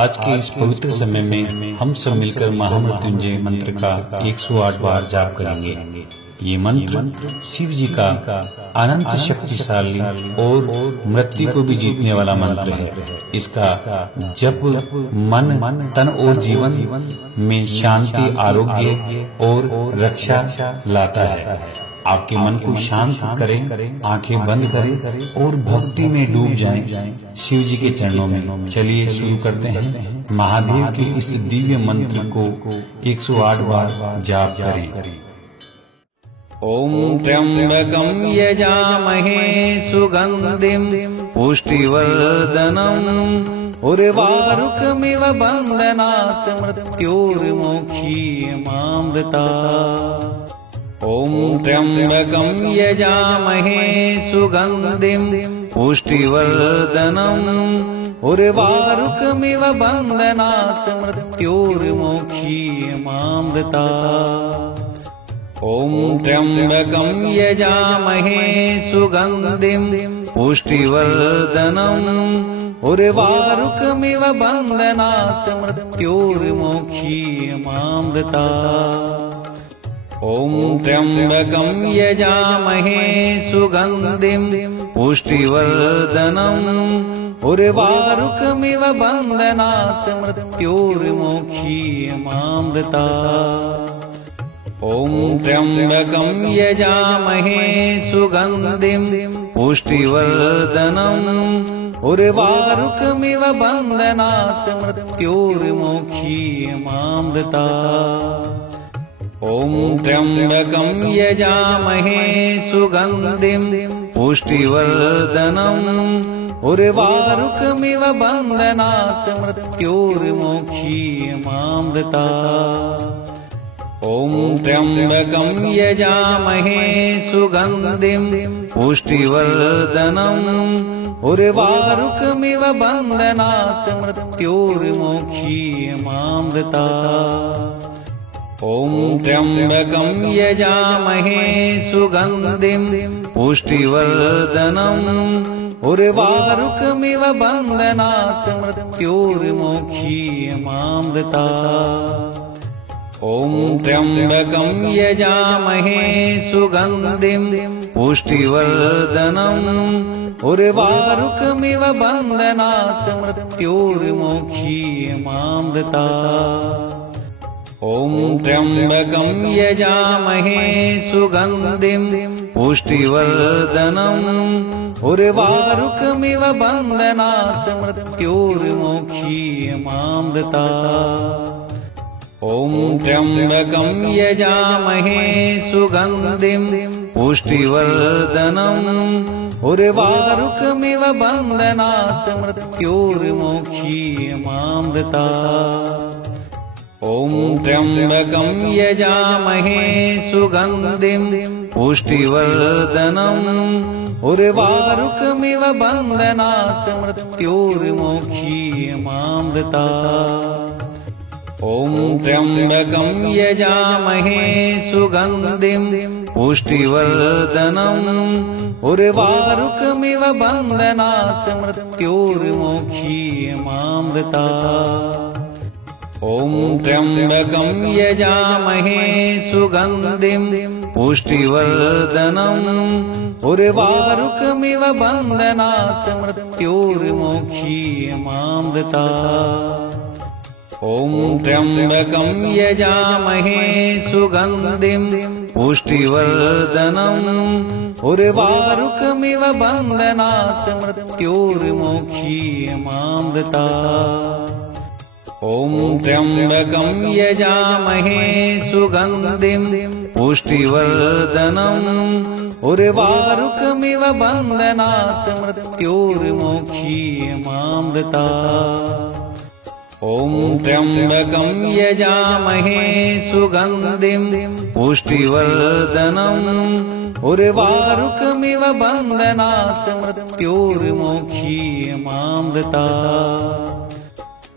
आज के इस पवित्र समय में हम सब मिलकर महामृत्युंजय मंत्र का 108 बार जाप करेंगे। ये मंत्र शिव जी का अनंत शक्तिशाली और मृत्यु को भी जीतने वाला मंत्र है। इसका जप मन, तन और जीवन में शांति, आरोग्य और रक्षा लाता है। आपके मन को शांत करें, आंखें बंद करें और भक्ति में डूब जाएं शिव जी के चरणों में। चलिए शुरू करते हैं। महादेव के इस दिव्य मंत्र को 108 बार जाप करें। ओम त्र्यंबकं यजामहे सुगंधिं पुष्टिवर्धनम् उर्वारुकमिव बन्धनात् मृत्योर्मोक्षीयमामृतात्। ओम त्र्यंबकं यजामहे सुगंधिं पुष्टिवर्धनम् उर्वारुकमिव बन्धनात् मृत्योर्मोक्षीयमामृतात्। ओम त्र्यंबकं यजामहे सुगंधिं पुष्टिवर्धनम् उर्वारुकमिव बन्धनात् मृत्योर्मोक्षीयमामृतात्। ओम त्र्यंबकं यजामहे सुगंधिं पुष्टिवर्धनम् उर्वारुकमिव बन्धनात् मृत्योर्मोक्षीयमामृतात्। ओम त्र्यंबकं यजामहे सुगंधिं पुष्टिवर्धनम् उर्वारुकमिव बन्धनात् मृत्योर्मोक्षीयमामृतात्। ओम त्र्यंबकं यजामहे सुगंधिं पुष्टिवर्धनम् उर्वारुकमिव बन्धनात् मृत्योर्मोक्षीयमामृतात्। ओम त्र्यंबकं यजामहे सुगंधिं पुष्टिवर्धनम् उर्वारुकमिव बन्धनात् मृत्योर्मोक्षीयमामृतात्। ओम त्र्यंबकं यजामहे सुगंधिं पुष्टिवर्धनम् उर्वारुकमिव बन्धनात् मृत्योर्मोक्षीयमामृतात्। ओम त्र्यंबकं यजामहे सुगंधिं पुष्टिवर्धनम् उर्वारुकमिव बन्धनात् मृत्योर्मोक्षीयमामृतात्। ओम त्र्यंबकं यजामहे सुगंधिं पुष्टिवर्धनम् उर्वारुकमिव बन्धनात् मृत्योर्मोक्षीयमामृतात्। ओम त्र्यंबकं यजामहे सुगंधिं पुष्टिवर्धनम् उर्वारुकमिव बन्धनात् मृत्योर्मोक्षीयमामृतात्। ओम त्र्यंबकं यजामहे सुगंधिं पुष्टिवर्धनम् उर्वारुकमिव बन्धनात् मृत्योर्मोक्षीयमामृतात्। ओम त्र्यंबकं यजामहे सुगंधिं पुष्टिवर्धनम् उर्वारुकमिव बन्धनात् मृत्योर्मोक्षीयमामृतात्। ओम त्र्यंबकं यजामहे सुगंधिं पुष्टिवर्धनम् उर्वारुकमिव बन्धनात् मृत्योर्मोक्षीयमामृतात्। ओम त्र्यंबकं यजामहे सुगंधिं पुष्टिवर्धनम् उर्वारुकमिव बन्धनात् मृत्योर्मोक्षीयमामृतात्। ओम त्र्यंबकं यजामहे सुगंधिं पुष्टिवर्धनम् उर्वारुकमिव बन्धनात् मृत्योर्मोक्षीयमामृतात्। ओम त्र्यंबकं यजामहे सुगंधिं पुष्टिवर्धनम् उर्वारुकमिव बन्धनात् मृत्योर्मोक्षीयमामृतात्।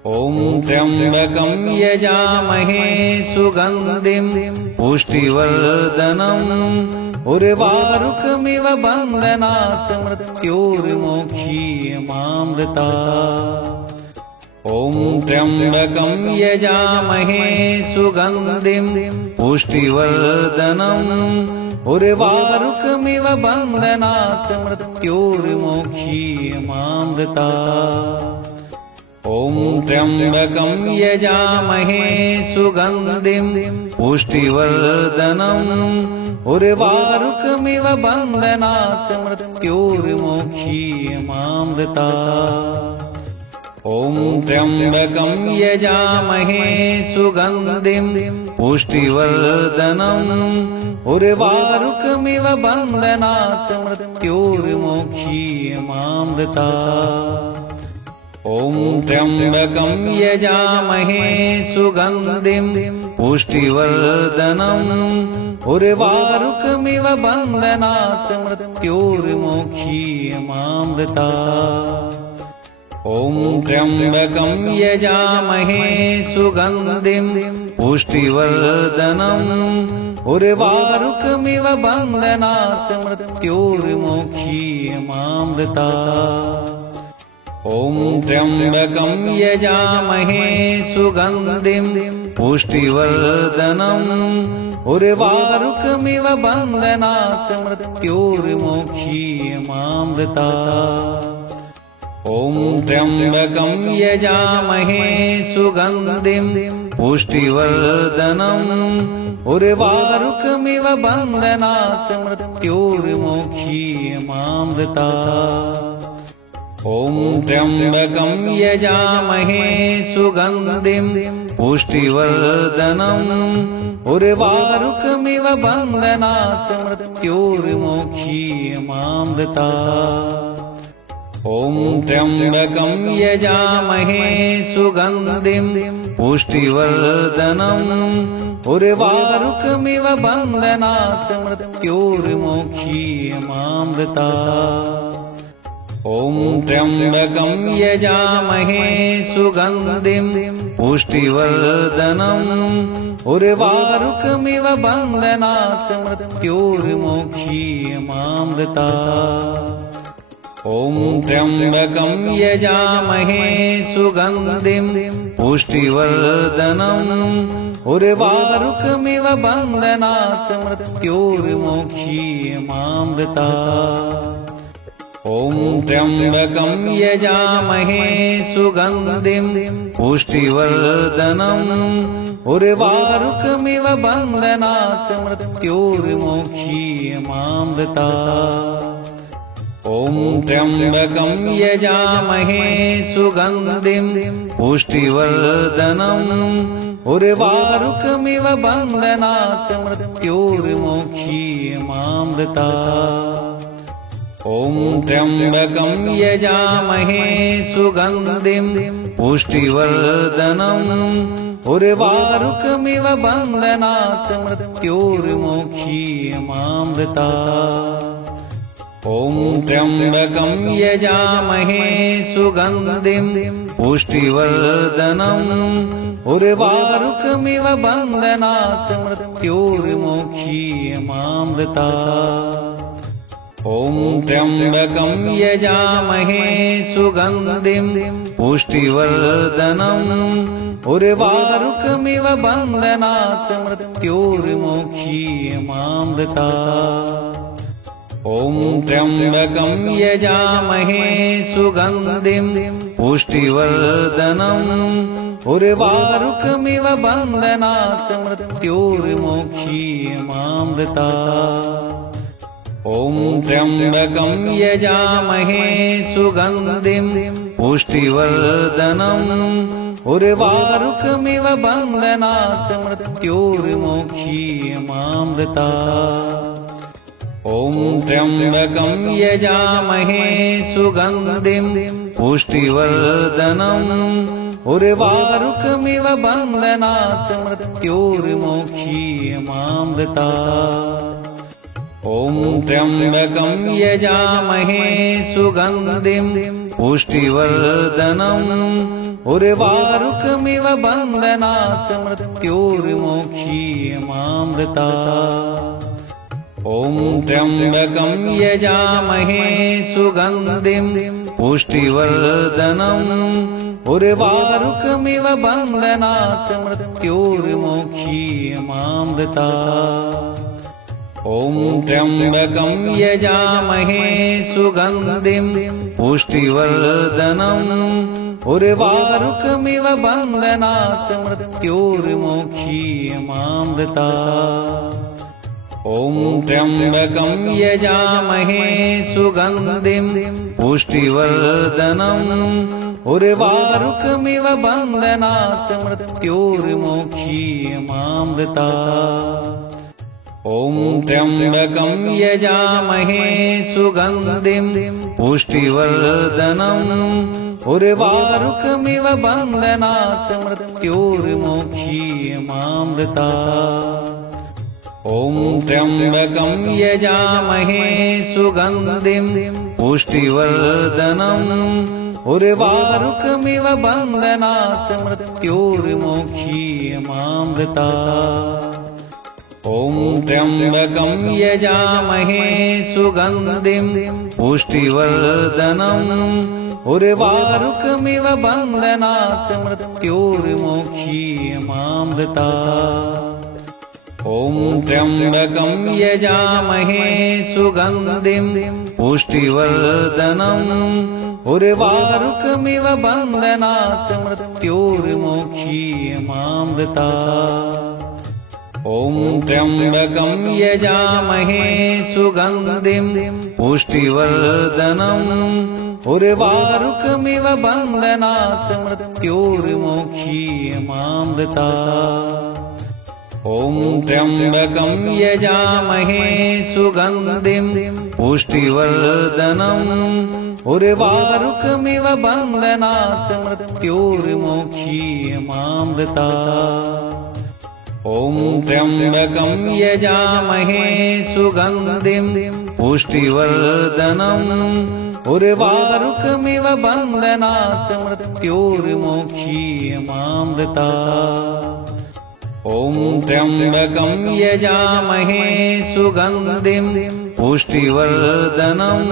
ओम त्र्यंबकं यजामहे सुगंधिं पुष्टिवर्धनम् उर्वारुकमिव बन्धनात् मृत्योर्मोक्षीयमामृतात्। ॐ त्र्यम्बकं यजामहे सुगन्धिं पुष्टिवर्धनम् उर्वारुकमिव बन्धनात् मृत्योर्मोक्षीयमामृतात् ॐ त्र्यम्बकं यजामहे सुगन्धिं पुष्टिवर्धनम् उर्वारुकमिव बन्धनात् मृत्योर्मोक्षीयमामृतात् ॐ त्र्यम्बकं यजामहे सुगन्धिं पुष्टिवर्धनम् उर्वारुकमिव बन्धनात् मृत्योर्मोक्षीयमामृतात् ॐ त्र्यम्बकं यजामहे सुगन्धिं पुष्टिवर्धनम् उर्वारुकमिव बन्धनात् मृत्योर्मोक्षीयमामृतात् ॐ त्र्यम्बकं यजामहे सुगन्धिं पुष्टिवर्धनम् उर्वारुकमिव बन्धनात् मृत्योर्मोक्षीयमामृतात् ॐ त्र्यम्बकं यजामहे सुगन्धिं पुष्टिवर्धनम् उर्वारुकमिव बन्धनात् मृत्योर्मोक्षीयमामृतात् ॐ त्र्यम्बकं यजामहे सुगन्धिं पुष्टिवर्धनम् उर्वारुकमिव बन्धनात् मृत्योर्मोक्षीयमामृतात् ॐ त्र्यम्बकं यजामहे सुगन्धिं पुष्टिवर्धनम् उर्वारुकमिव बन्धनात् मृत्योर्मोक्षीयमामृतात् ॐ त्र्यम्बकं यजामहे सुगन्धिं पुष्टिवर्धनम् उर्वारुकमिव बन्धनात् मृत्योर्मोक्षीयमामृतात् ॐ त्र्यम्बकं यजामहे सुगन्धिं पुष्टिवर्धनम् उर्वारुकमिव बन्धनात् मृत्योर्मोक्षीयमामृतात् ॐ त्र्यम्बकं यजामहे सुगन्धिं पुष्टिवर्धनम् उर्वारुकमिव बन्धनात् मृत्योर्मोक्षीयमामृतात् ॐ त्र्यम्बकं यजामहे सुगन्धिं पुष्टिवर्धनम् उर्वारुकमिव बन्धनात् मृत्योर्मोक्षीयमामृतात् ॐ त्र्यम्बकं यजामहे सुगन्धिं पुष्टिवर्धनम् उर्वारुकमिव बन्धनात् मृत्योर्मोक्षीयमामृतात् ॐ त्र्यम्बकं यजामहे सुगन्धिं पुष्टिवर्धनम् उर्वारुकमिव बन्धनात् मृत्योर्मोक्षीयमामृतात् ॐ त्र्यम्बकं यजामहे सुगन्धिं पुष्टिवर्धनम् उर्वारुकमिव बन्धनात् मृत्योर्मोक्षीयमामृतात् ॐ त्र्यम्बकं यजामहे सुगन्धिं पुष्टिवर्धनम् उर्वारुकमिव बन्धनात् मृत्योर्मोक्षीयमामृतात् ॐ त्र्यम्बकं यजामहे सुगन्धिं पुष्टिवर्धनम् उर्वारुकमिव बन्धनात् मृत्योर्मोक्षीयमामृतात् ॐ त्र्यम्बकं यजामहे सुगन्धिं पुष्टिवर्धनम् उर्वारुकमिव बन्धनात् मृत्योर्मोक्षीयमामृतात् ॐ त्र्यम्बकं यजामहे सुगन्धिं पुष्टिवर्धनम् उर्वारुकमिव बन्धनात् मृत्योर्मोक्षीयमामृतात् ॐ त्र्यम्बकं यजामहे सुगन्धिं पुष्टिवर्धनम् उर्वारुकमिव बन्धनात् मृत्योर्मोक्षीयमामृतात् ॐ त्र्यम्बकं यजामहे सुगन्धिं पुष्टिवर्धनम् उर्वारुकमिव बन्धनात् मृत्योर्मोक्षीयमामृतात्। ॐ त्र्यम्बकं यजामहे सुगन्धिं पुष्टिवर्धनम् उर्वारुकमिव बन्धनात् मृत्योर्मोक्षीयमामृतात्। ॐ त्र्यम्बकं यजामहे सुगन्धिं पुष्टिवर्धनम् उर्वारुकमिव बन्धनात् मृत्योर्मोक्षीयमामृतात्। ॐ त्र्यम्बकं यजामहे सुगन्धिं पुष्टिवर्धनम् उर्वारुकमिव बन्धनात् मृत्योर्मोक्षीयमामृतात्। ॐ त्र्यम्बकं यजामहे सुगन्धिं पुष्टिवर्धनम् उर्वारुकमिव बन्धनात् मृत्योर्मोक्षीयमामृतात्। ॐ त्र्यम्बकं यजामहे सुगन्धिं पुष्टिवर्धनम् उर्वारुकमिव बन्धनात् मृत्योर्मोक्षीयमामृतात्। ॐ त्र्यम्बकं यजामहे सुगन्धिं पुष्टिवर्धनम् उर्वारुकमिव बन्धनात् मृत्योर्मोक्षीयमामृतात्। ॐ त्र्यम्बकं यजामहे सुगन्धिं पुष्टिवर्धनम् उर्वारुकमिव बन्धनात् मृत्योर्मोक्षीयमामृतात्। ॐ त्र्यम्बकं यजामहे सुगन्धिं पुष्टिवर्धनम् उर्वारुकमिव बन्धनात् मृत्योर्मोक्षीयमामृतात्। ॐ त्र्यम्बकं यजामहे सुगन्धिं पुष्टिवर्धनम् उर्वारुकमिव बन्धनात् मृत्योर्मोक्षीयमामृतात्। ॐ त्र्यम्बकं यजामहे सुगन्धिं पुष्टिवर्धनम्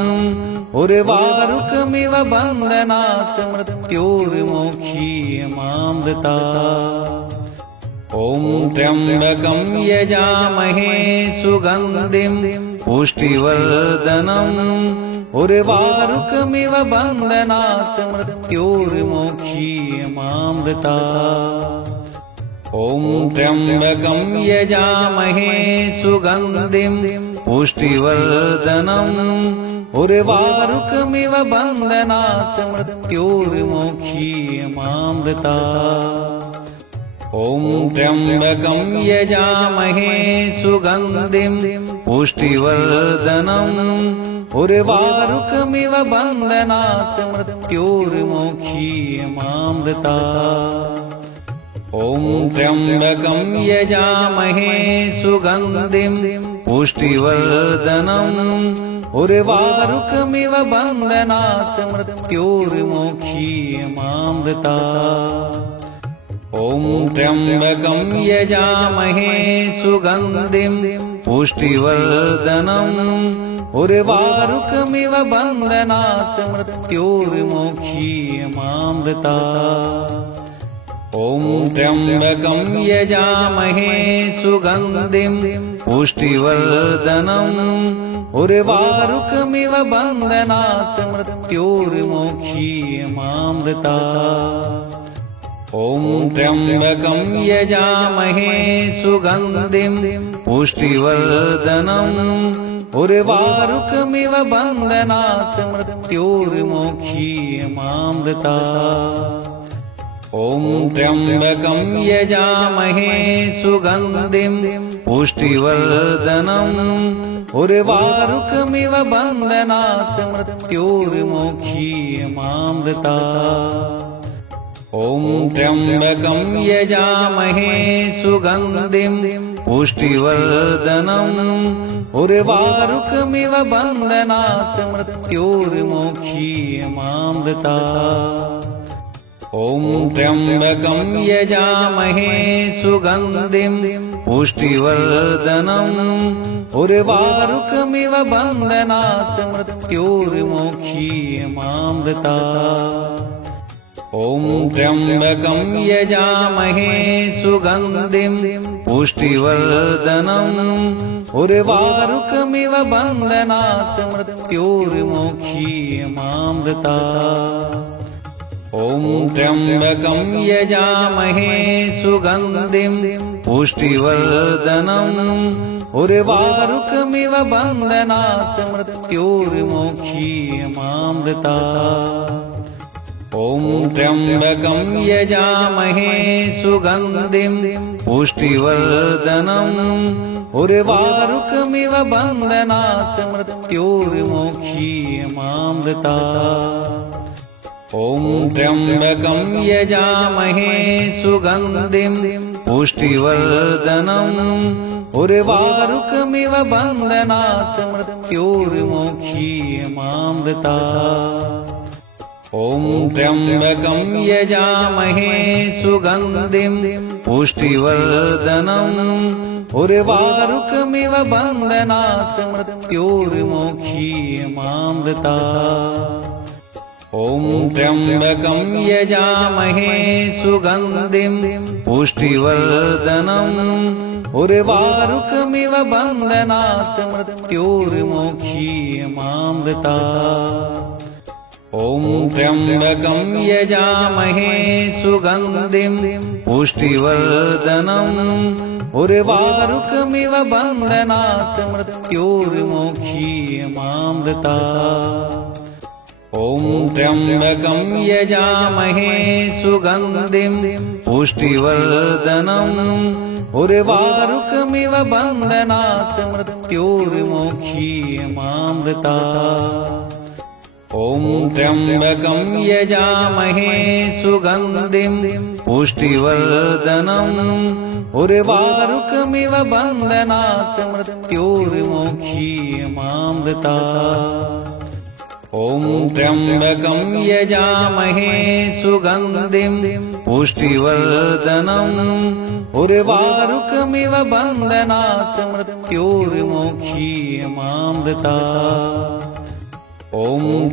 उर्वारुकमिव बन्धनात् मृत्योर्मोक्षीयमामृतात्। ॐ त्र्यम्बकं यजामहे सुगन्धिं पुष्टिवर्धनम् उर्वारुकमिव बन्धनात् मृत्योर्मोक्षीयमामृतात्। ॐ त्र्यम्बकं यजामहे सुगन्धिं पुष्टिवर्धनम् उर्वारुकमिव बन्धनात् मृत्योर्मोक्षीयमामृतात्। ॐ त्र्यम्बकं यजामहे सुगन्धिं पुष्टिवर्धनम् उर्वारुकमिव बन्धनात् मृत्योर्मोक्षीयमामृतात्। ॐ त्र्यम्बकं यजामहे सुगन्धिं पुष्टिवर्धनम् उर्वारुकमिव बन्धनात् मृत्योर्मोक्षीयमामृतात्। ॐ त्र्यम्बकं यजामहे सुगन्धिं पुष्टिवर्धनम् उर्वारुकमिव बन्धनात् मृत्योर्मोक्षीयमामृतात्। ॐ त्र्यम्बकं यजामहे सुगन्धिं पुष्टिवर्धनम् उर्वारुकमिव बन्धनात् मृत्योर्मोक्षीयमामृतात्। ॐ त्र्यम्बकं यजामहे सुगन्धिं पुष्टिवर्धनम् उर्वारुकमिव बन्धनात् मृत्योर्मोक्षीयमामृतात्। ॐ त्र्यम्बकं यजामहे सुगन्धिं पुष्टिवर्धनम् उर्वारुकमिव बन्धनात् मृत्योर्मोक्षीयमामृतात्। ॐ त्र्यम्बकं यजामहे सुगन्धिं पुष्टिवर्धनम् उर्वारुकमिव बन्धनात् मृत्योर्मोक्षीयमामृतात्। ॐ त्र्यम्बकं यजामहे सुगन्धिं पुष्टिवर्धनम् उर्वारुकमिव बन्धनात् मृत्युर्मोक्षीयमामृतात्। ॐ त्र्यम्बकं यजामहे सुगन्धिं पुष्टिवर्धनम् उर्वारुकमिव बन्धनात् मृत्युर्मोक्षीयमामृतात्। ॐ त्र्यम्बकं यजामहे सुगन्धिं पुष्टिवर्धनम् उर्वारुकमिव बन्धनात् मृत्युर्मोक्षीयमामृतात्। ॐ त्र्यम्बकं यजामहे सुगन्धिं पुष्टिवर्धनम् उर्वारुकमिव बन्धनात् मृत्युर्मोक्षीयमामृतात्। ॐ त्र्यम्बकं यजामहे सुगन्धिं पुष्टिवर्धनम् उर्वारुकमिव बन्धनात् मृत्युर्मोक्षीयमामृतात्। ॐ त्र्यम्बकं यजामहे सुगन्धिं पुष्टिवर्धनम् उर्वारुकमिव बन्धनात् मृत्युर्मोक्षीयमामृतात्। ॐ त्र्यम्बकं यजामहे सुगन्धिं पुष्टिवर्धनम् उर्वारुकमिव बन्धनात् मृत्युर्मोक्षीयमामृतात्। ॐ त्र्यम्बकं यजामहे सुगन्धिं पुष्टिवर्धनम् उर्वारुकमिव बन्धनात् मृत्युर्मोक्षीयमामृतात्। ॐ त्र्यम्बकं यजामहे सुगन्धिं पुष्टिवर्धनम् उर्वारुकमिव बन्धनात् मृत्युर्मोक्षीयमामृतात्। ॐ त्र्यम्बकं यजामहे सुगन्धिं पुष्टिवर्धनम् उर्वारुकमिव बन्धनात् मृत्युर्मोक्षीयमामृतात्। ॐ त्र्यम्बकं यजामहे सुगन्धिं पुष्टिवर्धनम् उर्वारुकमिव बन्धनात् मृत्युर्मोक्षीयमामृतात्। ॐ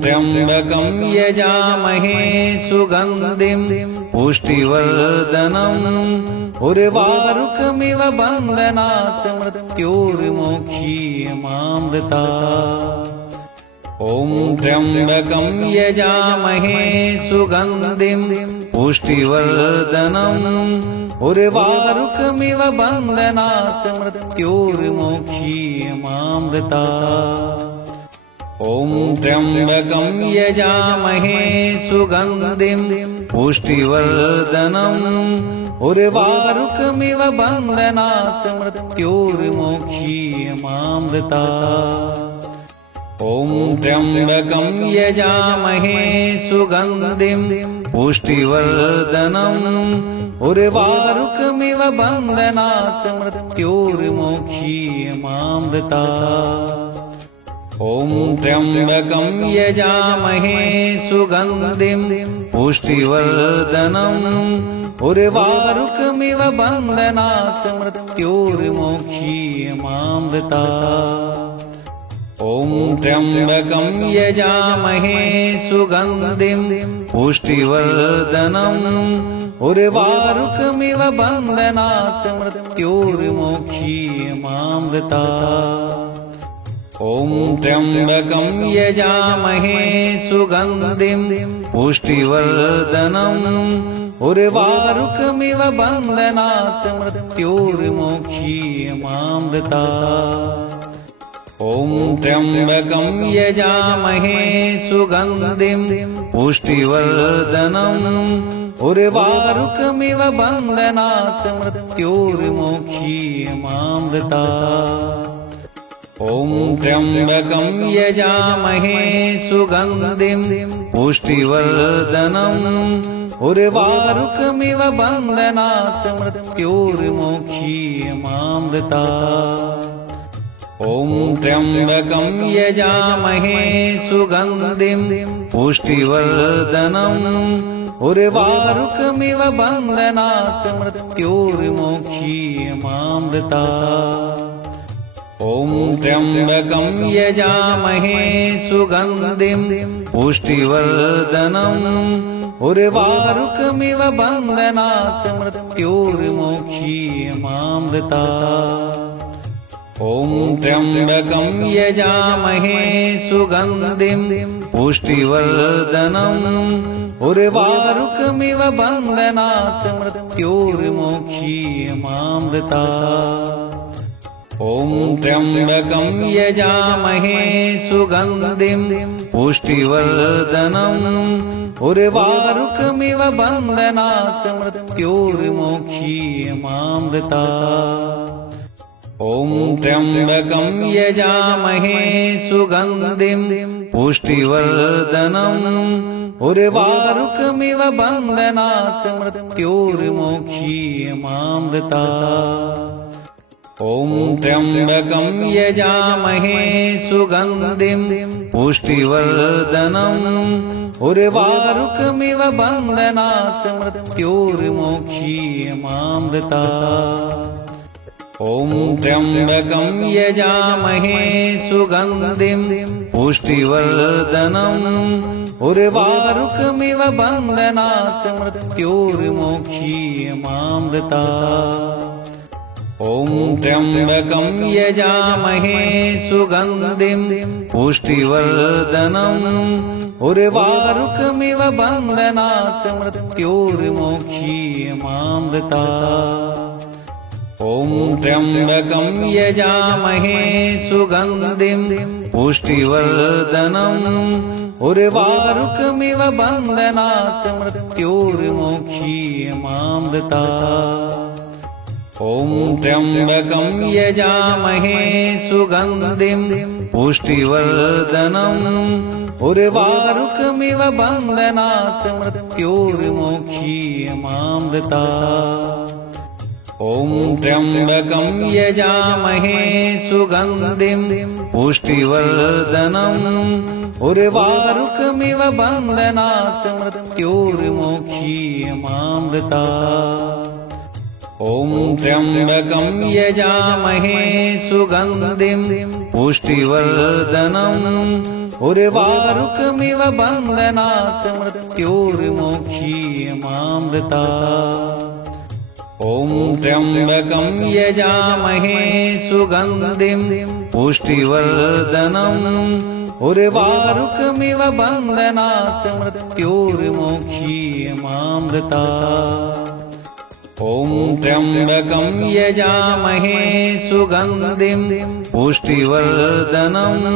त्र्यम्बकं यजामहे सुगन्धिं पुष्टिवर्धनम् उर्वारुकमिव बन्धनात् मृत्युर्मोक्षीयमामृतात्। ॐ त्र्यम्बकं यजामहे सुगन्धिं पुष्टिवर्धनम् उर्वारुकमिव बन्धनात् मृत्युर्मोक्षीयमामृतात्। ॐ त्र्यम्बकं यजामहे सुगन्धिं पुष्टिवर्धनम् उर्वारुकमिव बन्धनात् मृत्युर्मोक्षीयमामृतात्। ॐ त्र्यम्बकं यजामहे सुगन्धिं पुष्टिवर्धनम् उर्वारुकमिव बन्धनात् मृत्युर्मोक्षीयमामृतात्। ॐ त्र्यम्बकं यजामहे सुगन्धिं पुष्टिवर्धनम् उर्वारुकमिव बन्धनात् मृत्युर्मोक्षीयमामृतात्। ॐ त्र्यम्बकं यजामहे सुगन्धिं पुष्टिवर्धनम् उर्वारुकमिव बन्धनात् मृत्युर्मोक्षीयमामृतात्। ॐ त्र्यम्बकं यजामहे सुगन्धिं पुष्टिवर्धनम् उर्वारुकमिव बन्धनात् मृत्युर्मोक्षीयमामृतात्। ॐ त्र्यम्बकं यजामहे सुगन्धिं पुष्टिवर्धनम् उर्वारुकमिव बन्धनात् मृत्युर्मोक्षीयमामृतात्। ॐ त्र्यम्बकं यजामहे सुगन्धिं पुष्टिवर्धनम् उर्वारुकमिव बन्धनात् मृत्युर्मोक्षीयमामृतात्। ॐ त्र्यम्बकं यजामहे सुगन्धिं पुष्टिवर्धनम् उर्वारुकमिव बन्धनात् मृत्योर्मोक्षीयमामृतात्। ॐ त्र्यम्बकं यजामहे सुगन्धिं पुष्टिवर्धनम् उर्वारुकमिव बन्धनात् मृत्योर्मोक्षीयमामृतात्। ॐ त्र्यम्बकं यजामहे सुगन्धिं पुष्टिवर्धनम् उर्वारुकमिव बन्धनात् मृत्योर्मोक्षीयमामृतात्। ॐ त्र्यम्बकं यजामहे सुगन्धिं पुष्टिवर्धनम् उर्वारुकमिव बन्धनात् मृत्योर्मोक्षीयमामृतात्। ॐ त्र्यम्बकं यजामहे सुगन्धिं पुष्टिवर्धनम् उर्वारुकमिव बन्धनात् मृत्योर्मोक्षीयमामृतात्। ॐ त्र्यम्बकं यजामहे सुगन्धिं पुष्टिवर्धनम् उर्वारुकमिव बन्धनात् मृत्योर्मोक्षीयमामृतात्। ॐ त्र्यम्बकं यजामहे सुगन्धिं पुष्टिवर्धनम् उर्वारुकमिव बन्धनात् मृत्योर्मोक्षीयमामृतात्। ॐ त्र्यम्बकं यजामहे सुगन्धिं पुष्टिवर्धनम् उर्वारुकमिव बन्धनात् मृत्योर्मोक्षीयमामृतात्। ॐ त्र्यम्बकं यजामहे सुगन्धिं पुष्टिवर्धनम् उर्वारुकमिव बन्धनात् मृत्योर्मोक्षीयमामृतात्। ॐ त्र्यम्बकं यजामहे सुगन्धिं पुष्टिवर्धनम् उर्वारुकमिव बन्धनात् मृत्योर्मोक्षीयमामृतात्। ॐ त्र्यम्बकं यजामहे सुगन्धिं पुष्टिवर्धनम् उर्वारुकमिव बन्धनात् मृत्योर्मोक्षीयमामृतात्। ॐ त्र्यम्बकं यजामहे सुगन्धिं पुष्टिवर्धनम् उर्वारुकमिव बन्धनात् मृत्योर्मोक्षीयमामृतात्। ॐ त्र्यम्बकं यजामहे सुगन्धिं पुष्टिवर्धनम् उर्वारुकमिव बन्धनात् मृत्योर्मोक्षीयमामृतात्। ॐ त्र्यम्बकं यजामहे सुगन्धिं पुष्टिवर्धनम्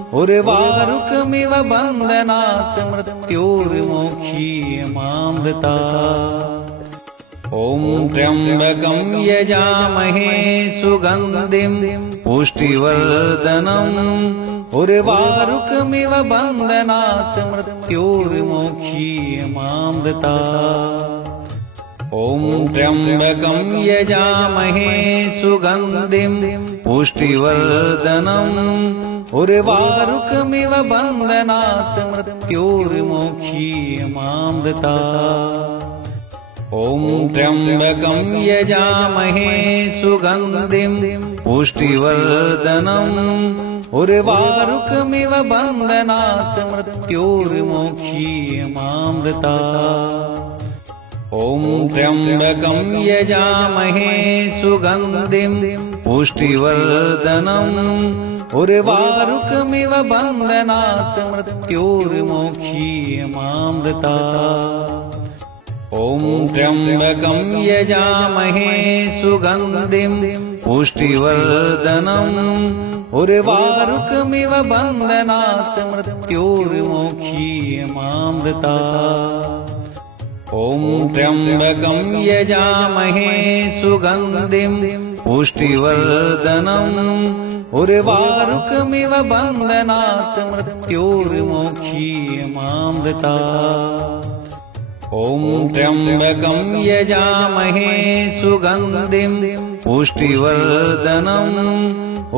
उर्वारुकमिव बन्धनात् मृत्योर्मोक्षीयमामृतात्। ॐ त्र्यम्बकं यजामहे सुगन्धिं पुष्टिवर्धनम् उर्वारुकमिव बन्धनात् मृत्योर्मोक्षीयमामृतात्। ॐ त्र्यम्बकं यजामहे सुगन्धिं पुष्टिवर्धनम् उर्वारुकमिव बन्धनात् मृत्योर्मोक्षीयमामृतात्। ॐ त्र्यम्बकं यजामहे सुगन्धिं पुष्टिवर्धनम् उर्वारुकमिव बन्धनात् मृत्योर्मोक्षीयमामृतात्। ॐ त्र्यम्बकं यजामहे सुगन्धिं पुष्टिवर्धनम् उर्वारुकमिव बन्धनात् मृत्योर्मोक्षीयमामृतात्। ॐ त्र्यम्बकं यजामहे सुगन्धिं पुष्टिवर्धनम् उर्वारुकमिव बन्धनात् मृत्योर्मोक्षीयमामृतात्। ॐ त्र्यम्बकं यजामहे सुगन्धिं पुष्टिवर्धनम् उर्वारुकमिव बन्धनात् मृत्योर्मोक्षीयमामृतात्। ॐ त्र्यम्बकं यजामहे सुगन्धिं पुष्टिवर्धनम्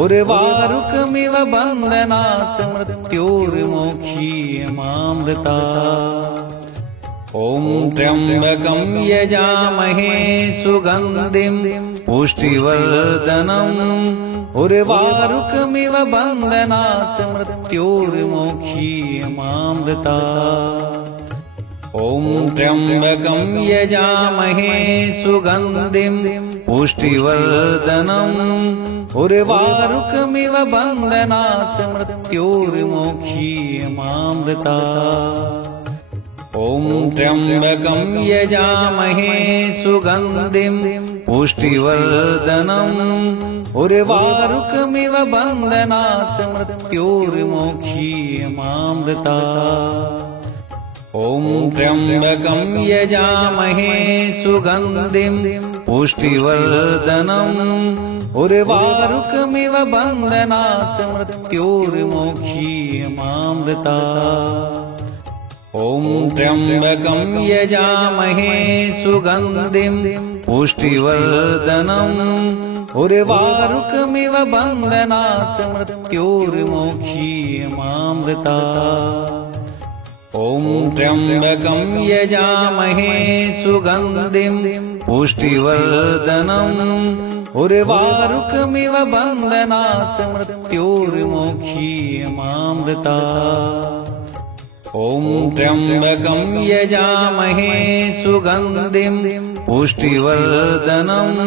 उर्वारुकमिव बन्धनात् मृत्योर्मोक्षीयमामृतात्। ॐ त्र्यम्बकं यजामहे सुगन्धिं पुष्टिवर्धनम् उर्वारुकमिव बन्धनात् मृत्योर्मोक्षीयमामृतात्। ॐ त्र्यम्बकं यजामहे सुगन्धिं पुष्टिवर्धनम् उर्वारुकमिव बन्धनात् मृत्योर्मोक्षीयमामृतात्। ॐ त्र्यम्बकं यजामहे सुगन्धिं पुष्टिवर्धनम् उर्वारुकमिव बन्धनात् मृत्योर्मोक्षीयमामृतात्। ॐ त्र्यम्बकं यजामहे सुगन्धिं पुष्टिवर्धनम् उर्वारुकमिव बन्धनात् मृत्योर्मोक्षीयमामृतात्। ॐ त्र्यम्बकं यजामहे सुगन्धिं पुष्टिवर्धनम् उर्वारुकमिव बन्धनात् मृत्योर्मोक्षीयमामृतात्। ॐ त्र्यम्बकं यजामहे सुगन्धिं पुष्टिवर्धनम् उर्वारुकमिव बन्धनात् मृत्योर्मोक्षीयमामृतात्। ॐ त्र्यम्बकं यजामहे सुगन्धिं पुष्टिवर्धनम्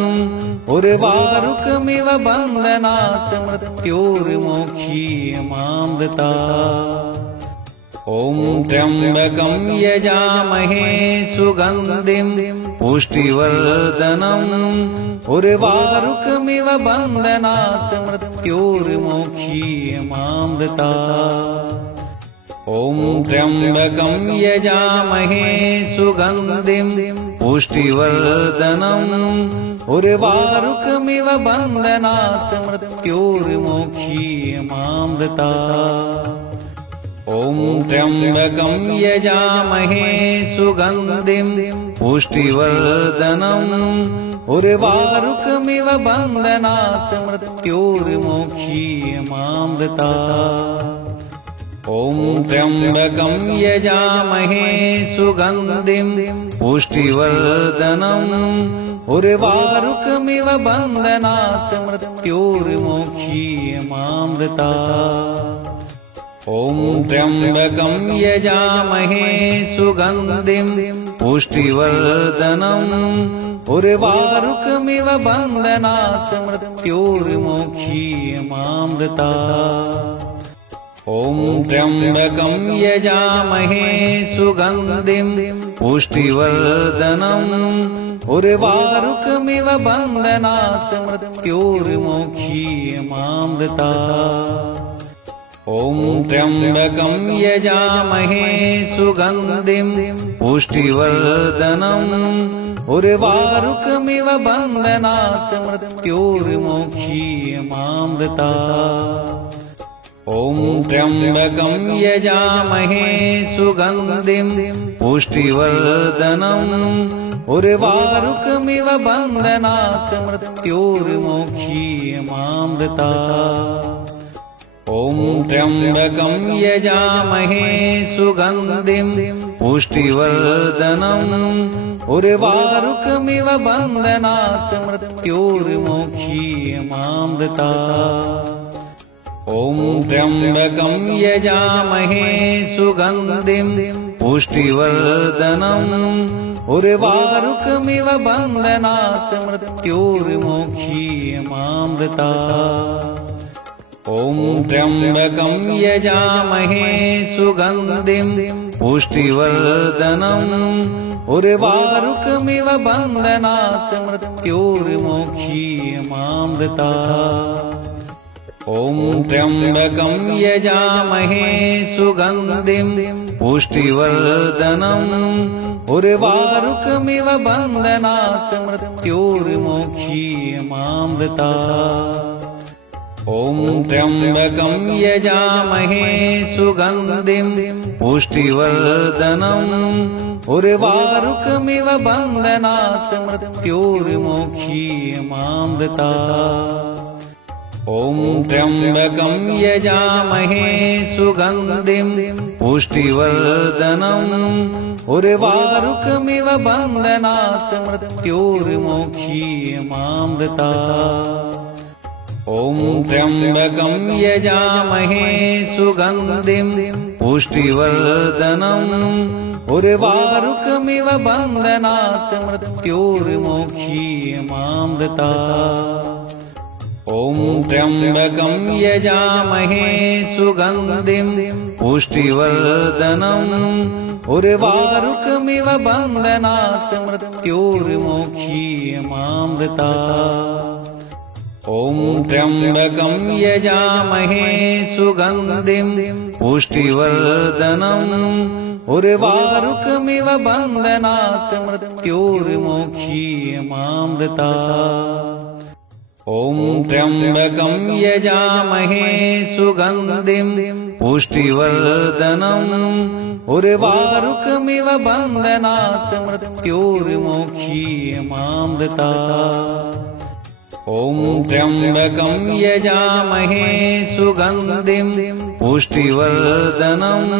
उर्वारुकमिव बन्धनात् मृत्योर्मोक्षीयमामृतात्। ॐ त्र्यम्बकं यजामहे सुगन्धिं पुष्टिवर्धनम् उर्वारुकमिव बन्धनात् मृत्योर्मोक्षीयमामृतात्। ॐ त्र्यम्बकं यजामहे सुगन्धिं पुष्टिवर्धनम् उर्वारुकमिव बन्धनात् मृत्योर्मोक्षीयमामृतात्। ॐ त्र्यम्बकं यजामहे सुगन्धिं पुष्टिवर्धनम् उर्वारुकमिव बन्धनात् मृत्योर्मोक्षीयमामृतात्। ॐ त्र्यम्बकं यजामहे सुगन्धिं पुष्टिवर्धनम् उर्वारुकमिव बन्धनात् मृत्योर्मोक्षीयमामृतात्। ॐ त्र्यम्बकं यजामहे सुगन्धिं पुष्टिवर्धनम् उर्वारुकमिव बन्धनात् मृत्योर्मोक्षीयमामृतात्। ॐ त्र्यम्बकं यजामहे सुगन्धिं पुष्टिवर्धनम् उर्वारुकमिव बन्धनात् मृत्योर्मोक्षीयमामृतात्। ॐ त्र्यम्बकं यजामहे सुगन्धिं पुष्टिवर्धनम् उर्वारुकमिव बन्धनात् मृत्योर्मोक्षीयमामृतात्। ॐ त्र्यम्बकं यजामहे सुगन्धिं पुष्टिवर्धनम् उर्वारुकमिव बन्धनात् मृत्योर्मोक्षीयमामृतात्। ॐ त्र्यम्बकं यजामहे सुगन्धिं पुष्टिवर्धनम् उर्वारुकमिव बन्धनात् मृत्योर्मोक्षीयमामृतात्। ॐ त्र्यम्बकं यजामहे सुगन्धिं पुष्टिवर्धनम् उर्वारुकमिव बन्धनात् मृत्योर्मोक्षीयमामृतात्। ॐ त्र्यम्बकं यजामहे सुगन्धिं पुष्टिवर्धनम् उर्वारुकमिव बन्धनात् मृत्योर्मोक्षीयमामृतात्। ॐ त्र्यम्बकं यजामहे सुगन्धिं पुष्टिवर्धनम् उर्वारुकमिव बन्धनात् मृत्योर्मोक्षीयमामृतात्। ॐ त्र्यम्बकं यजामहे सुगन्धिं पुष्टिवर्धनम् उर्वारुकमिव बन्धनात् मृत्योर्मोक्षीयमामृतात्। ॐ त्र्यम्बकं यजामहे सुगन्धिं पुष्टिवर्धनम् उर्वारुकमिव बन्धनात् मृत्योर्मोक्षीयमामृतात्। ॐ त्र्यम्बकं यजामहे सुगन्धिं पुष्टिवर्धनम् उर्वारुकमिव बन्धनात् मृत्योर्मोक्षीयमामृतात्। ॐ त्र्यम्बकं यजामहे सुगन्धिं पुष्टिवर्धनम् उर्वारुकमिव बन्धनात् मृत्योर्मोक्षीयमामृतात्। ॐ त्र्यम्बकं यजामहे सुगन्धिं पुष्टिवर्धनम् उर्वारुकमिव बन्धनात् मृत्योर्मोक्षीयमामृतात्। ॐ त्र्यम्बकं यजामहे सुगन्धिं पुष्टिवर्धनम् उर्वारुकमिव बन्धनात् मृत्योर्मोक्षीयमामृतात्। ॐ त्र्यम्बकं यजामहे सुगन्धिं पुष्टिवर्धनम्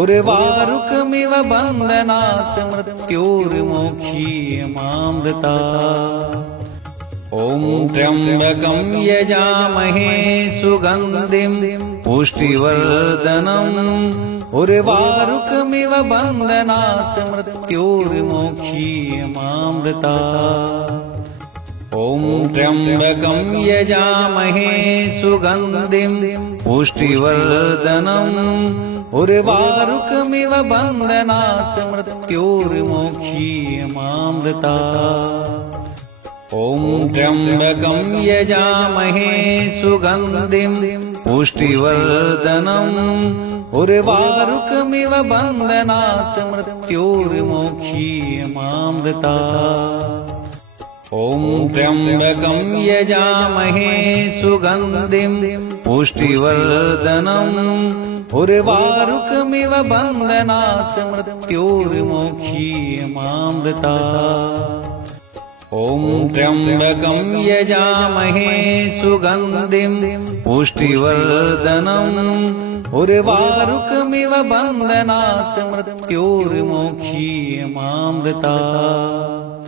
उर्वारुकमिव बन्धनात् मृत्योर्मोक्षीयमामृतात्। ॐ त्र्यम्बकं यजामहे सुगन्धिं पुष्टिवर्धनम् उर्वारुकमिव बन्धनात् मृत्योर्मोक्षीयमामृतात्। ॐ त्र्यम्बकं यजामहे सुगन्धिं पुष्टिवर्धनम् उर्वारुकमिव बन्धनात् मृत्योर्मोक्षीयमामृतात्। ॐ त्र्यम्बकं यजामहे सुगन्धिं पुष्टिवर्धनम् उर्वारुकमिव बन्धनात् मृत्योर्मोक्षीयमामृतात्। ॐ त्र्यम्बकं यजामहे सुगन्धिं पुष्टिवर्धनम् उर्वारुकमिव बन्धनात् मृत्योर्मोक्षीयमामृतात्। ॐ त्र्यम्बकं यजामहे सुगन्धिं पुष्टिवर्धनम् उर्वारुकमिव बन्धनात् मृत्योर्मोक्षीयमामृतात्।